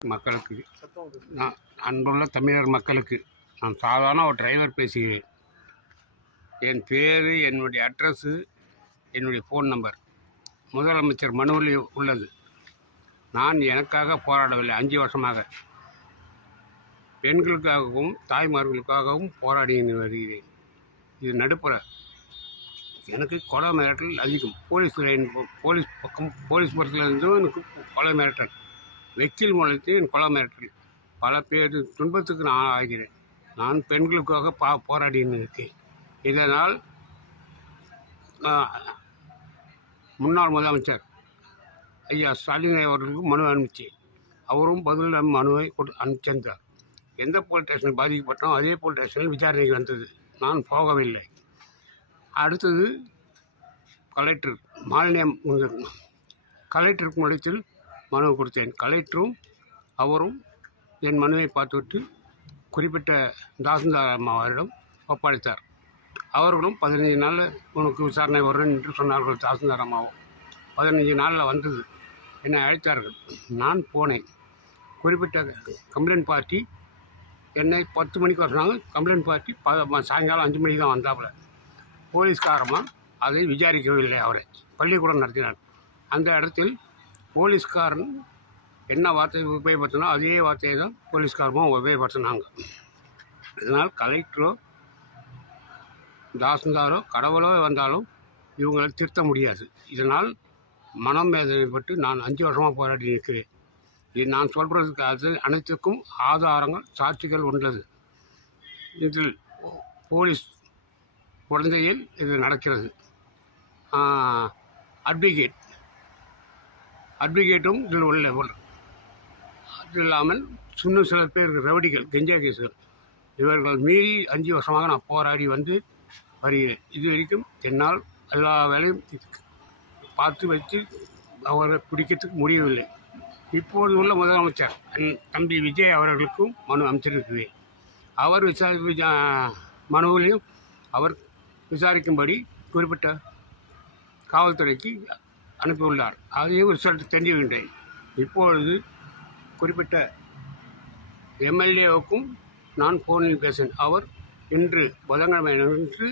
மக்களுக்கு நான் அன்புள்ள தமிழர் மக்களுக்கு நான் சாதாரண ஒரு டிரைவர் பேசுகிறேன். என் பேர், என்னுடைய அட்ரஸு, என்னுடைய ஃபோன் நம்பர் முதலமைச்சர் மனுவில் உள்ளது. நான் எனக்காக போராடவில்லை. 5 வருஷமாக பெண்களுக்காகவும் தாய்மார்களுக்காகவும் போராடி வருகிறேன். இது நடுப்புற. எனக்கு கொலை மிரட்டல் அதிகம். போலீஸ் புறத்துலேருந்து எனக்கு கொலை மிரட்டல், வெக்கில் மூலத்தில் என் கொலை மிரட்டல், பல பேர் துன்பத்துக்கு நான் ஆகிறேன். நான் பெண்களுக்காக போராடின்னு இருக்கேன். இதனால் முன்னாள் முதலமைச்சர் ஐயா ஸ்டாலின் அவர்களுக்கு மனு அனுப்பிச்சேன். அவரும் பதில் மனுவை அனுப்பிச்சிருந்தார். எந்த போலீஸ் ஸ்டேஷன் பாதிக்கப்பட்டோம் அதே போலீஸ் ஸ்டேஷனில் விசாரணைக்கு வந்தது. நான் போகவில்லை. அடுத்தது கலெக்டர் மாலினியம் கலெக்டருக்கு முடத்தில் மனு கொடுத்தேன். கலெக்டரும் அவரும் என் மனுவை பார்த்துவிட்டு குறிப்பிட்ட தாசில்தார் அம்மாவிடம் ஒப்படைத்தார். அவர்களும் 15 நாளில் உனக்கு விசாரணை வரும் என்று சொன்னார்கள். தாசில்தார் அம்மாவும் 15 நாளில் வந்தது. என்னை அழைத்தார்கள். நான் போனேன். குறிப்பிட்ட கம்ப்ளைண்ட் பார்ட்டி என்னை 10 மணிக்கு வந்தாங்க. கம்ப்ளைண்ட் பார்ட்டி சாயங்காலம் 5 மணிக்கு தான் வந்தாப்புல. போலீஸ்காரமாக அதை விசாரிக்கவில்லை. அவரை பள்ளிக்கூடம் நடத்தினார். அந்த இடத்தில் போலீஸ்காரன் என்ன வார்த்தை உபயோகப்படுத்தினோ அதே வார்த்தையை தான் போலீஸ்காரமும் உபயோகப்படுத்தினாங்க. இதனால் கலெக்டரோ தாசில்தாரோ கடவுளோ வந்தாலும் இவங்களை திருத்த முடியாது. இதனால் மனம் வேதனைப்பட்டு நான் 5 வருஷமாக போராடி இருக்கிறேன். இது நான் சொல்கிறதுக்கு அது அனைத்துக்கும் ஆதாரங்கள், சாட்சிகள் உள்ளது. இதில் போலீஸ் குழந்தையில் இது நடக்கிறது. அட்வொகேட்டும் இதில் உள்ள. அது இல்லாமல் இன்னும் சில பேர் ரவுடிகள், கெஞ்சா கேசுகள், இவர்கள் மீறி 5 வருஷமாக நான் போராடி வந்து வருகிறேன். இது வரைக்கும் என்னால் எல்லா வேலையும் பார்த்து வச்சு அவரை பிடிக்கிறதுக்கு முடியவில்லை. இப்போது உள்ள முதலமைச்சர் தம்பி விஜய் அவர்களுக்கும் மனு அமைச்சிருக்கிறேன். அவர் மனுவிலையும் அவர் விசாரிக்கும்படி குறிப்பிட்ட காவல்துறைக்கு அனுப்பியுள்ளார். அதையும் ரிசல்ட் தெரிஞ்சுகின்றேன். இப்பொழுது குறிப்பிட்ட எம்எல்ஏவுக்கும் நான் ஃபோனில் பேசினேன். அவர் இன்று புதன்கிழமை என்று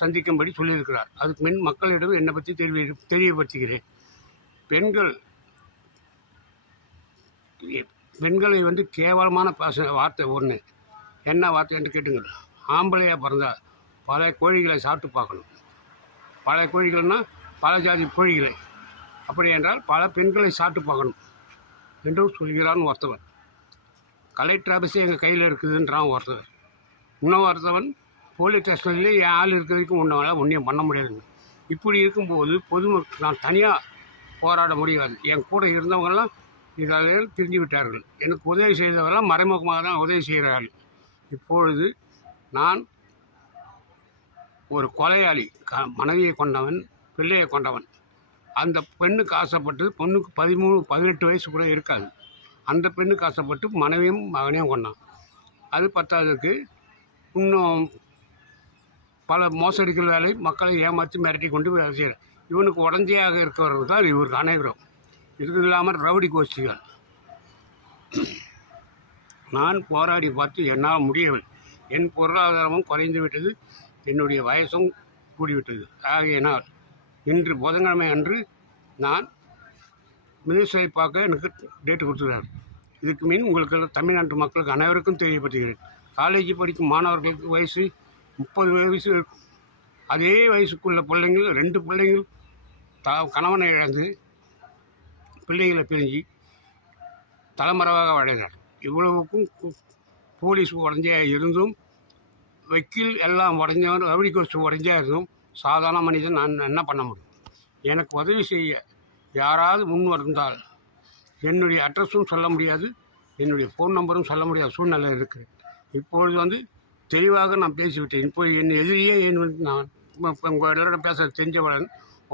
சந்திக்கும்படி சொல்லியிருக்கிறார். அதுக்கு முன் மக்களிடம் என்னை பற்றி தெரியப்படுத்துகிறேன். பெண்களை கேவலமான வார்த்தை ஒன்று. என்ன வார்த்தை என்று கேட்டுங்கள். ஆம்பளையாக பிறந்தா பல கோழிகளை சாப்பிட்டு பார்க்கணும். பல கோழிகள்னால் பல ஜாதி கோழிகளை, அப்படி என்றால் பல பெண்களை சாப்பிட்டு பார்க்கணும் என்று சொல்கிறான் ஒருத்தவன். கலெக்டர் ஆஃபீஸே எங்கள் கையில் இருக்குதுன்றான் ஒருத்தவன். இன்னும் ஒருத்தவன் போலீஸ் ஸ்டேஷன்லேயே என் ஆள் இருக்கிற வரைக்கும் ஒன்றையும் பண்ண முடியாதுங்க. இப்படி இருக்கும்போது பொதுமக்கள் நான் தனியாக போராட முடியாது. என் கூட இருந்தவங்கெல்லாம் இதில் தெரிஞ்சு விட்டார்கள். எனக்கு உதவி செய்தவரெல்லாம் மறைமுகமாக தான் உதவி செய்கிறார்கள். இப்பொழுது நான் ஒரு கொலையாளி, மனைவியை கொண்டவன், பிள்ளையை கொண்டவன். அந்த பெண்ணுக்கு ஆசைப்பட்டு, பொண்ணுக்கு 13-18 வயசு கூட இருக்காது. அந்த பெண்ணுக்கு ஆசைப்பட்டு மனைவியும் மகனையும் கொண்டான். அது பத்தாததுக்கு இன்னும் பல மோசடிகள் வேலை, மக்களை ஏமாற்றி மிரட்டி கொண்டு வேலை செய்கிறேன். இவனுக்கு உடந்தையாக இருக்கிறவர்கள் தான் இவருக்கு அனைவரும். இது இல்லாமல் ரவுடி கோஷ்டிகள். நான் போராடி பார்த்து என்னால் முடியவில்லை. என் பொருளாதாரமும் குறைந்து விட்டது, என்னுடைய வயசும் கூடிவிட்டது. ஆகையினால் இன்று புதன்கிழமை அன்று நான் மினிஸ்டரை பார்க்க எனக்கு டேட்டு கொடுத்துருக்கார். இதுக்கு மீன் உங்களுக்கு தமிழ்நாட்டு மக்களுக்கு அனைவருக்கும் தெரியப்படுத்துகிறேன். காலேஜ் படிக்கும் மாணவர்களுக்கு வயசு 30 வயசு இருக்கும். அதே வயசுக்குள்ள பிள்ளைங்கள், 2 பிள்ளைங்கள் கணவனை இழந்து பிள்ளைகளை பிரிஞ்சு தலைமறைவாக வாழ்கிறார். இவ்வளவுக்கும் போலீஸ் உடஞ்சையாக இருந்தும், வக்கீல் எல்லாம் உடஞ்சவன், ரவுடி கோஷ்டி உடஞ்சா இருந்தும் சாதாரண மனிதன் நான் என்ன பண்ண முடியும்? எனக்கு உதவி செய்ய யாராவது முன் வந்தால் என்னுடைய அட்ரஸும் சொல்ல முடியாது, என்னுடைய ஃபோன் நம்பரும் சொல்ல முடியாத சூழ்நிலை இருக்குது. இப்பொழுது தெளிவாக நான் பேசிவிட்டேன். இப்போது என் எதிரியே நான் உங்கள் எல்லாரும் பேச தெரிஞ்சவன்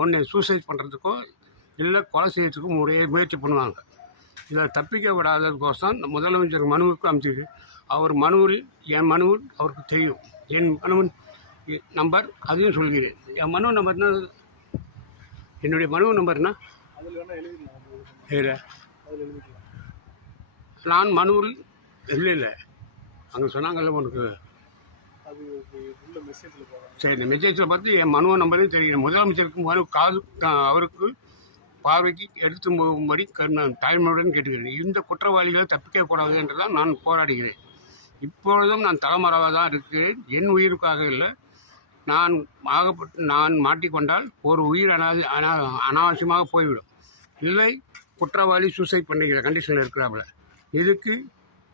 ஒன்றை சூசைட் பண்ணுறதுக்கோ இல்லை கொலை செய்யறதுக்கோ முயற்சி பண்ணுவாங்க. இதை தப்பிக்க விடாததுக்கோசம் முதலமைச்சர் மனுவுக்கு அமைச்சிருக்கு. அவர் மனுவில், என் மனுவில் அவருக்கு தெரியும். என் மனுவின் நம்பர் அதையும் சொல்கிறேன். என் மனு நம்பர்னா, என்னுடைய மனு நம்பர்னா நான் மனுவில் இல்லை அங்கே சொன்னாங்கல்ல உனக்கு. அது உள்ள மெசேஜில் போகிறேன். சரி, இந்த மெசேஜில் பார்த்து என் மனுவை நம்பரே தெரியும். முதலமைச்சருக்கு காது அவருக்கு பார்வைக்கு எடுத்து போகும்படி நான் தாய்மையுடன் கேட்டுக்கிறேன். இந்த குற்றவாளிகளை தப்பிக்கக்கூடாது என்றுதான் நான் போராடுகிறேன். இப்பொழுதும் நான் தலைமறைவாக தான் இருக்கிறேன். என் உயிருக்காக இல்லை. நான் மாட்டிக்கொண்டால் ஒரு உயிர் அனாவசியமாக போய்விடும். இல்லை, குற்றவாளி சூசைட் பண்ணிக்கிற கண்டிஷனில் இருக்கிறாப்புல. இதுக்கு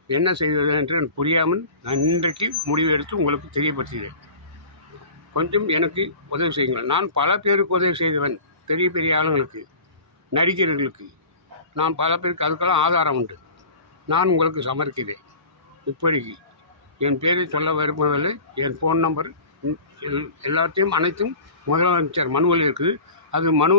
என்ன செய்வது என்று எனக்கு புரியாமல் நான் இன்றைக்கு முடிவு எடுத்து உங்களுக்கு தெரியப்படுத்துகிறேன். கொஞ்சம் எனக்கு உதவி செய்யுங்கள். நான் பல பேருக்கு உதவி செய்தவன். பெரிய பெரிய ஆளுங்களுக்கு, நடிகர்களுக்கு நான் பல பேருக்கு அதுக்கெல்லாம் ஆதாரம் உண்டு. நான் உங்களுக்கு சமர்க்கிறேன். இப்படிக்கு என் பேரை சொல்ல விரும்பவில்லை. என் ஃபோன் நம்பர் எல்லாத்தையும் அனைத்தும் முதலமைச்சர் மனுவில் இருக்குது. அது மனு